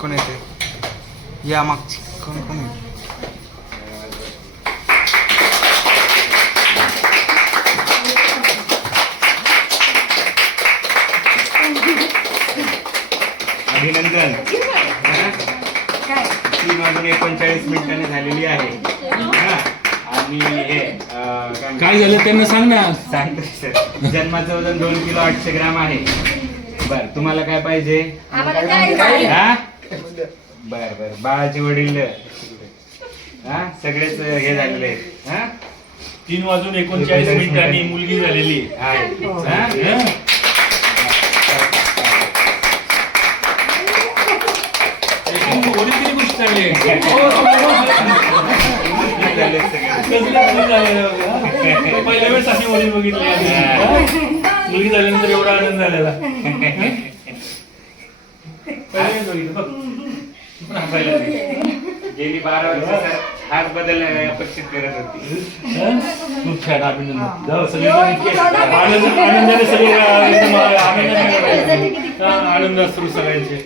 कोण येते या मागची कोण कोण अभिनंदन तीन वाजून एकोणचाळीस मिनिटांनी झालेली आहे. हा. आणि हे काय? काय झालं त्यांना सांग ना. सांगतो सर जन्माचं वजन दोन किलो आठशे ग्राम आहे. बर तुम्हाला काय पाहिजे? हा? बर बर बाळाचे वडील. हा सगळेच हे झालेले आहेत. हा? तीन वाजून एकोणचाळीस मिनिटांनी मुलगी झालेली. आहे. सगळे. पहिल्या वेळेस अशी वडील बघितली? मुलगी झाल्यानंतर एवढा आनंद झालेला. गेली बारा वर्ष सर हाच बदल अपेक्षित करत होती? खूप छान अभिनंदन जाऊ सगळे आनंद आनंदाने सगळे आनंद असतो सगळ्यांचे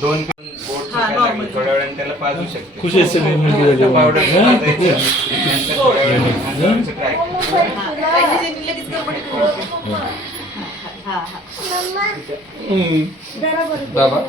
दोन बोट. थोड्या वेळाने त्याला पाजू शकते खुश पावडर हं? थोड्या वेळाने. हं. बरं. बाबा